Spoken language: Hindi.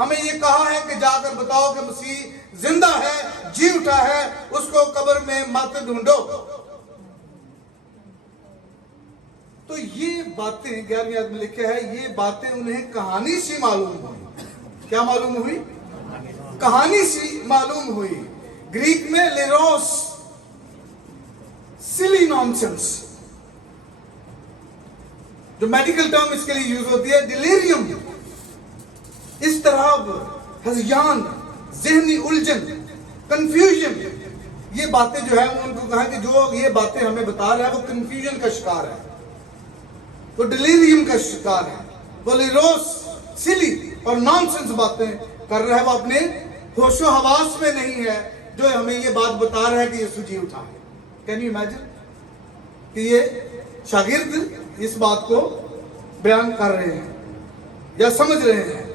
हमें ये कहा है कि जाकर बताओ कि मसीह जिंदा है, जी उठा है, उसको कब्र में मत ढूंढो। तो ये बातें 11वीं आयत में लिखा है, ये बातें उन्हें कहानी सी मालूम हुई। क्या मालूम हुई? कहानी सी मालूम हुई। ग्रीक में लेरोस, सिली नॉनसेंस, जो मेडिकल टर्म इसके लिए यूज होती है, डिलीरियम, इस तरह हज़ियान, ज़हनी उलझन, कंफ्यूजन, ये बातें जो है उनको कहा कि जो ये बातें हमें बता रहा है वो कंफ्यूजन का शिकार है, वो डिलीरियम का शिकार है, वो लेरोस, सिली और नॉनसेंस बातें कर रहा है, वो अपने होशो हवास में नहीं है, जो हमें ये बात बता रहा है कि यीशु जी उठा है। कैन यू इमेजिन कि ये शागिर्द इस बात को बयान कर रहे हैं या समझ रहे हैं।